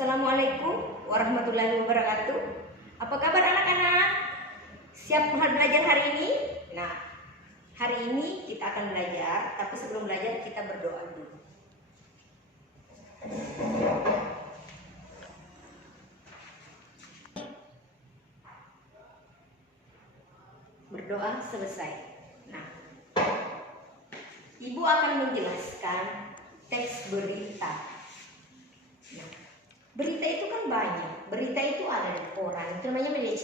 Assalamualaikum warahmatullahi wabarakatuh. Apa kabar anak-anak? Siap belajar hari ini? Nah, hari ini kita akan belajar, tapi sebelum belajar kita berdoa dulu. Berdoa selesai. Nah, Ibu akan menjelaskan teks berita. Nah, berita itu kan banyak. Berita itu ada di koran, itu namanya media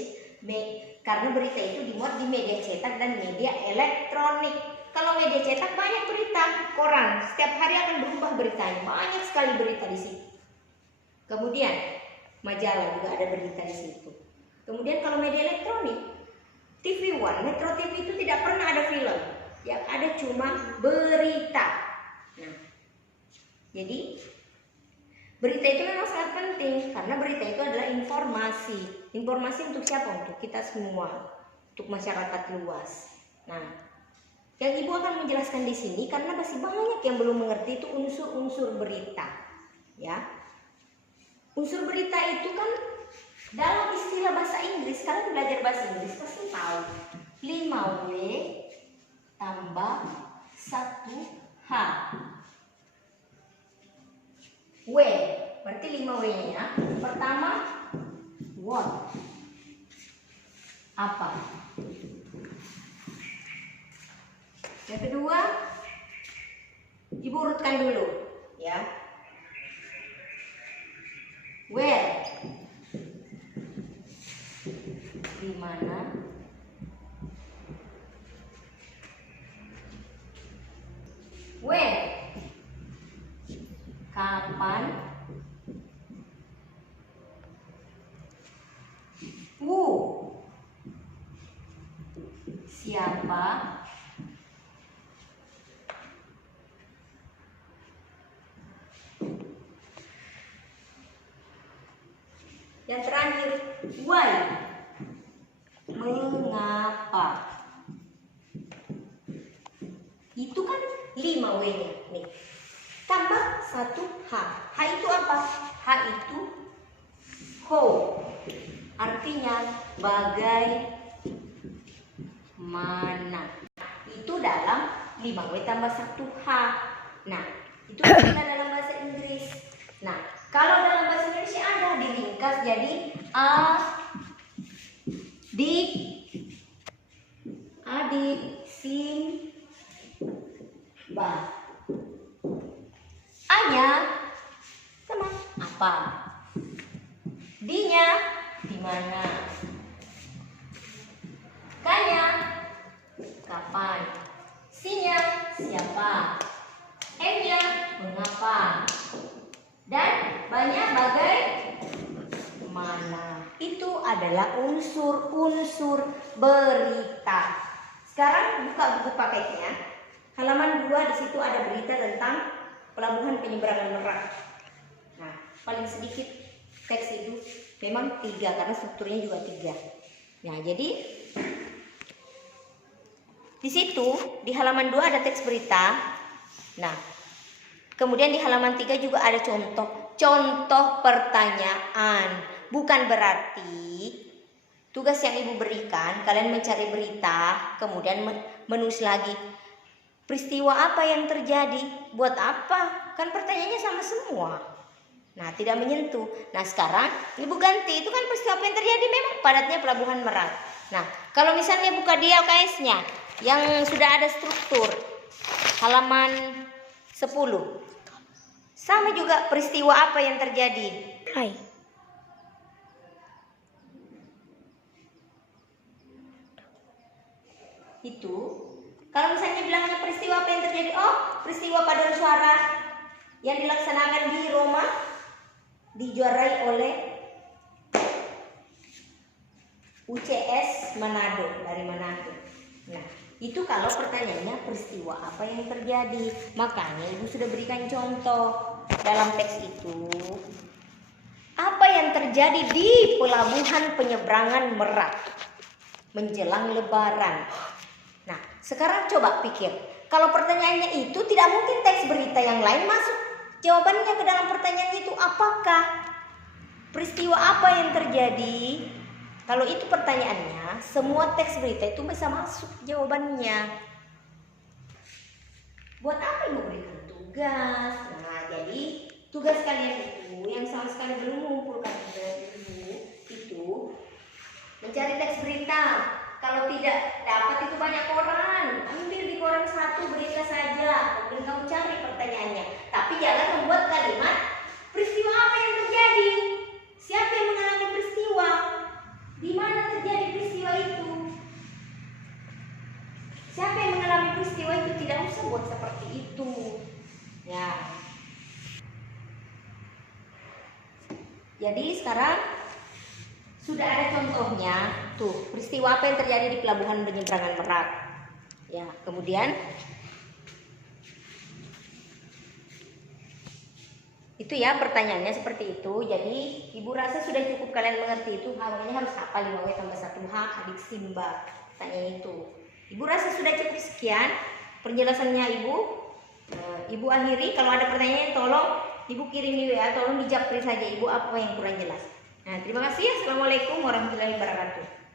karena berita itu dimuat di media cetak dan media elektronik. Kalau media cetak banyak berita, koran setiap hari akan berubah beritanya, banyak sekali berita di situ. Kemudian majalah juga ada berita di situ. Kemudian kalau media elektronik, TV One, Metro TV itu tidak pernah ada film, yang ada cuma berita. Nah, jadi berita itu memang sangat penting karena berita itu adalah informasi. Informasi untuk siapa? Untuk kita semua, untuk masyarakat luas. Nah, yang Ibu akan menjelaskan di sini karena masih banyak yang belum mengerti itu unsur-unsur berita. Ya, unsur berita itu kan dalam istilah bahasa Inggris, kalian belajar bahasa Inggris pasti tahu 5W tambah 1H. W berarti 5W-nya. Pertama, what? Apa? Yang kedua, Ibu urutkan dulu, ya. Where? Di mana? When? Kapan? Who? Siapa? Yang terakhir, why? Mengapa? Itu kan 5W-nya nih. Tambah 1H. H itu apa? H itu how. Artinya bagaimana. Itu dalam 5W tambah 1H. Nah, itu kita dalam bahasa Inggris. Nah, kalau dalam bahasa Indonesia ada diringkas jadi adik, simba. A-nya sama apa? D-nya di mana? K-nya kapan? C-nya siapa? M-nya mengapa? Dan banyak bagaimana. Itu adalah unsur-unsur berita. Sekarang buka buku paketnya. Halaman 2 di situ ada berita tentang Pelabuhan Penyeberangan Merak. Nah, paling sedikit teks itu memang 3 karena strukturnya juga 3. Nah, jadi di situ di halaman 2 ada teks berita. Nah, kemudian di halaman 3 juga ada contoh pertanyaan. Bukan berarti tugas yang Ibu berikan kalian mencari berita, kemudian menulis lagi peristiwa apa yang terjadi, buat apa? Kan pertanyaannya sama semua. Nah, tidak menyentuh. Nah, sekarang Ibu ganti, itu kan peristiwa apa yang terjadi, memang padatnya Pelabuhan Merak. Nah, kalau misalnya buka di LKS-nya yang sudah ada struktur halaman 10, sama juga peristiwa apa yang terjadi. Hai. Itu kalau misalnya bilangnya peristiwa apa yang terjadi, oh peristiwa paduan suara yang dilaksanakan di Roma dijuarai oleh UCS Manado dari Manado. Nah, itu kalau pertanyaannya peristiwa apa yang terjadi. Makanya Ibu sudah berikan contoh dalam teks itu. Apa yang terjadi di Pelabuhan Penyeberangan Merak menjelang Lebaran. Nah, sekarang coba pikir, kalau pertanyaannya itu tidak mungkin teks berita yang lain masuk jawabannya ke dalam pertanyaan itu. Apakah Peristiwa apa yang terjadi? Kalau itu pertanyaannya, semua teks berita itu bisa masuk jawabannya. Buat apa Ibu berikan tugas? Nah, jadi tugas kalian itu yang sama sekali belum mengumpulkan tugas itu mencari teks berita. Kalau tidak dapat itu banyak koran, ambil di koran satu berita saja, kemudian kamu cari pertanyaannya. Tapi jangan membuat kalimat peristiwa apa yang terjadi, siapa yang mengalami peristiwa, di mana terjadi peristiwa itu, siapa yang mengalami peristiwa itu. Tidak usah buat seperti itu, ya. Jadi sekarang sudah ada contohnya tuh, peristiwa apa yang terjadi di pelabuhan penyeberangan Merak. Ya, kemudian itu ya pertanyaannya seperti itu. Jadi Ibu rasa sudah cukup kalian mengerti itu. Makanya harus hafal 5W tambah 1H adik Simba. Tanya itu. Ibu rasa sudah cukup sekian penjelasannya Ibu. Ibu akhiri. Kalau ada pertanyaan tolong Ibu kirim di WA. Tolong dijapri saja Ibu apa yang kurang jelas. Nah, terima kasih. Assalamualaikum warahmatullahi wabarakatuh.